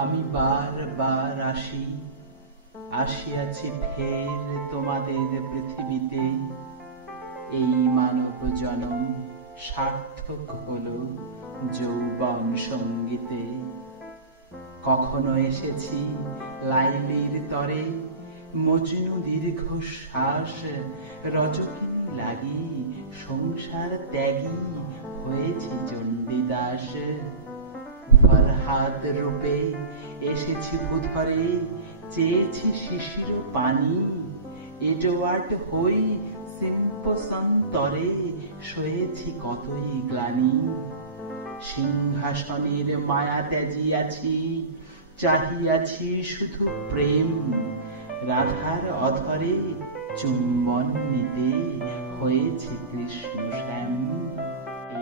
আমি বারবার আসিয়াছি ফের তোমাদের পৃথিবীতে। এই মানব জনম সার্থক হলো যৌবন সঙ্গীতে। কখনো এসেছি লাইলির তরে, মজনু দীর্ঘশ্বাস রজকিনী লাগি, সংসার ত্যাগী হয়েছি চণ্ডীদাস। ফরহাদ রূপে এসেছি ভূধরে, চেয়েছি শিশির পানি, এডওয়ার্ড হই সিম্পসন তরে, সয়েছি কতই গ্লানি। সিংহাসনের মায়া ত্যাজিয়াছি, চাহিয়াছি শুধু প্রেম, রাধার অধরে চুম্বন নিতে হয়েছে কৃষ্ণ শ্যাম।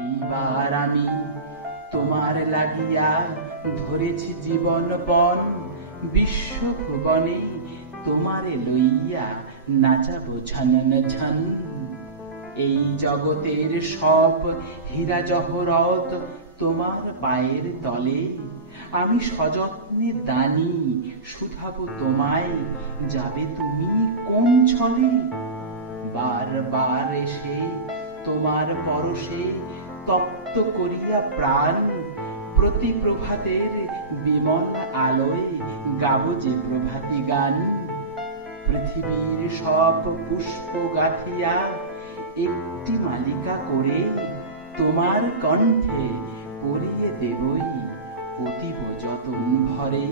এইবার আমি তোমার লাগিয়া ধরেছি জীবন বন, বিশ্বভুবনে তোমারে লইয়া নাচাবো ঝনন ঝন। এই জগতের সব হীরা জহরত তোমার পায়ের তলে, আমি সযত্নে দানি শুধাবো তোমায়, যাবে তুমি কোন ছলে। বারবার এসে তোমার পরশে তপ্ত করিয়া প্রাণ, প্রতি প্রভাতের বিমল আলোয় গাবো যে প্রভাতী গান। পৃথিবীর সব পুষ্প গাথিয়া একটি মালিকা করে, তোমার কণ্ঠে পরিয়ে দেবই অতীব যতন ভরে।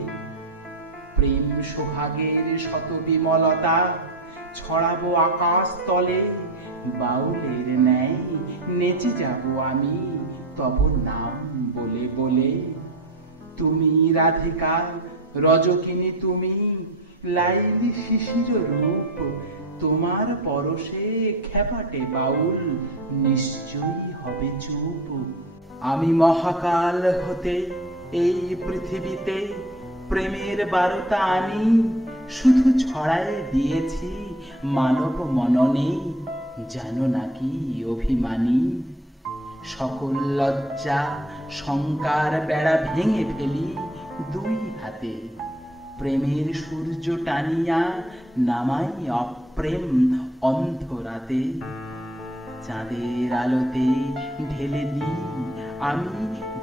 প্রেম সোহাগের শত বিমলতা ছড়াবো আকাশ তলে, বাউলের ন্যায় নেচে যাব আমি তব নাম বলে বলে। তুমি রাধিকা রজকিনী, তুমি লাইলি শিশির রূপ, তোমার পরশে খেপাটে বাউল নিশ্চয়ই হবে চুপ। আমি মহাকাল হতে এই পৃথিবীতে প্রেমের বার্তা আনি, শুধু ছড়ায় দিয়েছি মানব মননে, জানো নাকি অভিমানী। সকল লজ্জা শঙ্কার বেড়া ভেঙে ফেলি দুই হাতে, প্রেমের সূর্য টানিয়া নামাই অপ্রেম অন্ধরাতে। চাঁদের আলোতে ঢেলে দিই আমি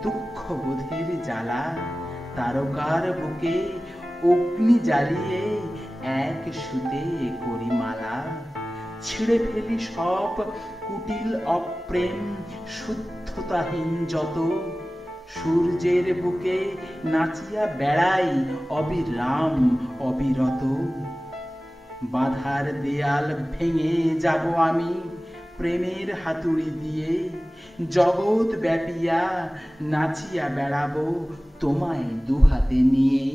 দুঃখ বোধের জ্বালা, তারকার বুকে অগ্নি জ্বালিয়ে এক সুতে করি মালা। ছিঁড়ে ফেলি সব কুটিল অপ্রেম শুদ্ধতাহীন যত, সূর্যের বুকে নাচিয়া বেড়াই অবিরাম অবিরত। বাধার দেয়াল ভেঙে যাব আমি প্রেমের হাতুড়ি দিয়ে, জগৎ ব্যাপিয়া নাচিয়া বেড়াবো তোমায় দুহাতে নিয়ে।